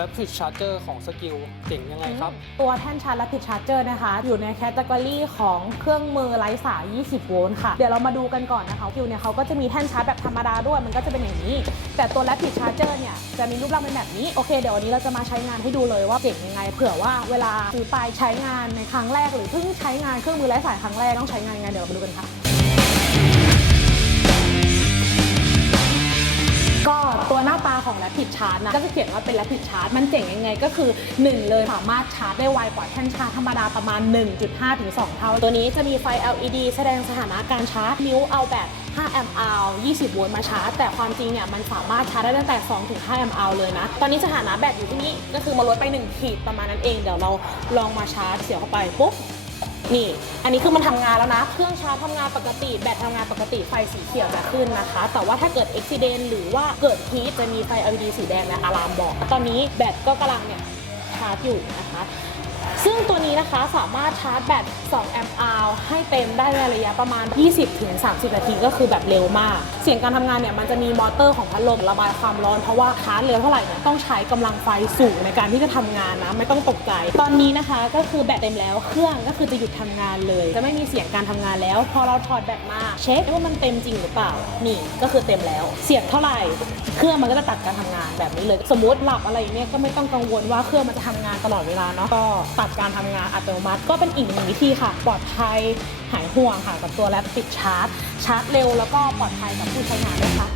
Rapid Charger ของสกิลเจ๋งยังไงครับ ตัวแท่นชาร์จและติดชาร์เจอร์นะคะ อยู่ในแคตตากรีของเครื่องมือไร้สาย 20 โวลต์ค่ะ เดี๋ยวเรามาดูกันก่อนนะคะคิวเนี่ยเขาก็จะมีแท่นชาร์จแบบธรรมดาด้วย มันก็จะเป็นอย่างนี้ แต่ตัวแรปปิดชาร์เจอร์เนี่ย จะมีรูปร่างเป็นแบบนี้ โอเค เดี๋ยววันนี้เราจะมาใช้งานให้ดูเลยว่าเจ๋งยังไง เผื่อว่าเวลาซื้อไปใช้งานในครั้งแรก หรือเพิ่งใช้งานเครื่องมือไร้สายครั้งแรกต้องใช้งานยังไงเดี๋ยวเรามาดูกันค่ะ ของ Rapid Charge นะก็จะเขียนว่าเป็น Rapid Charge มันเจ๋งยังไงก็คือ 1 เลยสามารถชาร์จได้ไวกว่าแท่นชาร์จธรรมดาประมาณ 1.5 ถึง 2 เท่า ตัวนี้จะมีไฟ LED แสดงสถานะการชาร์จนิ้วเอาแบบ5แอมป์อาว20 โวลต์มาชาร์จ แต่ความจริงเนี่ยมันสามารถชาร์จได้ตั้งแต่ 2 ถึง 5 แอมป์อาวเลยนะ ตอนนี้สถานะแบตอยู่ที่นี่ก็คือมาลดไป 1 ขีดประมาณนั้นเอง เดี๋ยวเราลองมาชาร์จเสียบเข้าไปปุ๊บ นี่ อันนี้คือมันทำงานแล้วนะ เครื่องชาร์จทำงานปกติ แบตทำงานปกติไฟสีเขียวจะขึ้นนะคะ แต่ว่าถ้าเกิดอุบิเหตุหรือว่าเกิดฮีทจะมีไฟ LED สีแดงและอะลามบอก ตอนนี้แบตก็กำลังเนี่ยชาร์จอยู่นะคะ ซึ่งตัวนี้นะคะสามารถชาร์จแบต2แอมป์อให้ เต็มได้ในระยะประมาณ 20-30 นาทีก็คือแบบเร็วมาก เสียงการทำงานเนี่ยมันจะมีมอเตอร์ของพัดลมระบายความร้อนเพราะว่าชาร์จเร็วเท่าไหร่เนี่ยต้องใช้กำลังไฟสูงในการที่จะทำงานนะไม่ต้องตกใจ ตอนนี้นะคะก็คือแบตเต็มแล้วเครื่องก็คือจะหยุดทำงานเลย จะไม่มีเสียงการทำงานแล้ว พอเราถอดแบตมาเช็คว่ามันเต็มจริงหรือเปล่านี่ก็คือเต็มแล้ว เสียงเท่าไหร่ เครื่องมันก็จะตัดการทำงานแบบนี้เลย สมมติหลับอะไรเนี่ยก็ไม่ต้องกังวลว่าเครื่องมันจะทำงานตลอดเวลาเนาะก็ตัดการทำงานอัตโนมัติ ก็เป็นอีกหนึ่งวิธีค่ะ ปลอดภัย หายห่วงค่ะกับตัวแรปติดชาร์จ ชาร์จเร็วแล้วก็ปลอดภัยกับผู้ใช้งานด้วยค่ะ